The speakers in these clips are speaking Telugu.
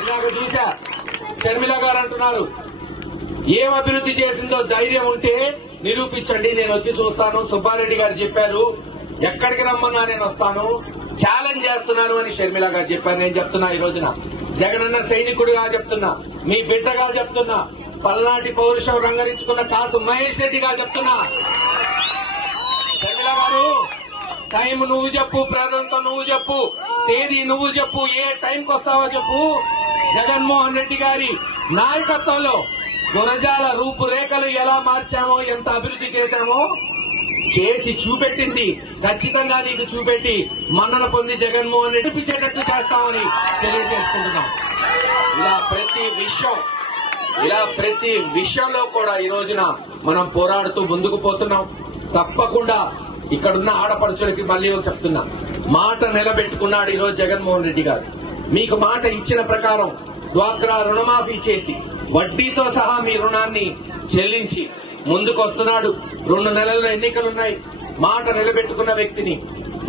ఇలాగ చూసా షర్మిల గారు అంటున్నారు, ఏం అభివృద్ధి చేసిందో ధైర్యం ఉంటే నిరూపించండి, నేను వచ్చి చూస్తాను. సుబ్బారెడ్డి గారు చెప్పారు, ఎక్కడికి రమ్మన్నా నేను వస్తాను, ఛాలెంజ్ చేస్తున్నాను అని షర్మిల గారు చెప్పారు. నేను చెప్తున్నా, ఈ రోజున జగనన్న సైనికుడిగా చెప్తున్నా, మీ బిడ్డగా చెప్తున్నా, పల్నాటి పౌరుషం రంగరించుకున్న కాసు మహేష్ రెడ్డిగా చెప్తున్నా. షర్మిల గారు, టైం నువ్వు చెప్పు, ప్రాంతంతో నువ్వు చెప్పు, తేదీ నువ్వు చెప్పు, ఏ టైంకి వస్తావో చెప్పు. జగన్మోహన్ రెడ్డి గారి నాయకత్వంలో గురజాల రూపురేఖలు ఎలా మార్చామో, ఎంత అభివృద్ధి చేశామో చేసి చూపెట్టింది. ఖచ్చితంగా నీకు చూపెట్టి మన్నన పొంది జగన్మోహన్ రెడ్డి చూపించేటట్టు చేస్తామని తెలియజేసుకుంటున్నాం. ఇలా ప్రతి విషయంలో కూడా ఈ రోజున మనం పోరాడుతూ ముందుకు పోతున్నాం. తప్పకుండా ఇక్కడున్న ఆడపడుచులకి మళ్ళీ చెప్తున్నా, మాట నిలబెట్టుకున్నాడు ఈ రోజు జగన్మోహన్ రెడ్డి గారు. మీకు మాట ఇచ్చిన ప్రకారం డ్వాక్రా రుణమాఫీ చేసి వడ్డీతో సహా మీ రుణాన్ని చెల్లించి ముందుకు వస్తున్నాడు. 2 నెలల్లో ఎన్నికలున్నాయి. మాట నిలబెట్టుకున్న వ్యక్తిని,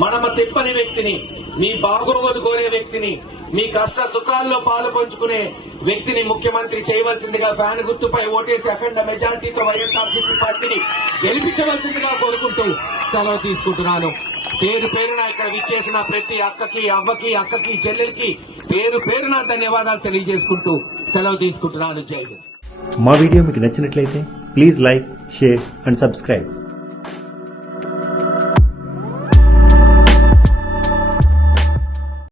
మనమ తిప్పని వ్యక్తిని, మీ బాగోగులు కోరే వ్యక్తిని, మీ కష్ట సుఖాల్లో పాలు పంచుకునే వ్యక్తిని ముఖ్యమంత్రి చేయవలసిందిగా ఫ్యాన్ గుర్తుపై ఓటేసి అఖండ మెజార్టీతో వైఎస్ఆర్సీపీ పార్టీని గెలిపించవలసిందిగా కోరుకుంటూ సెలవు తీసుకుంటున్నాను. పేరు పేరున ఇక్కడ విచ్చేసిన ప్రతి అక్కకి, అవ్వకి, అక్కకి, చెల్లెలకి పేరు పేరున ధన్యవాదాలు తెలియజేసుకుంటూ సెలవు తీసుకుంటున్నాను. జై హింద్. మా వీడియో మీకు నచ్చినట్లయితే please like, share and subscribe.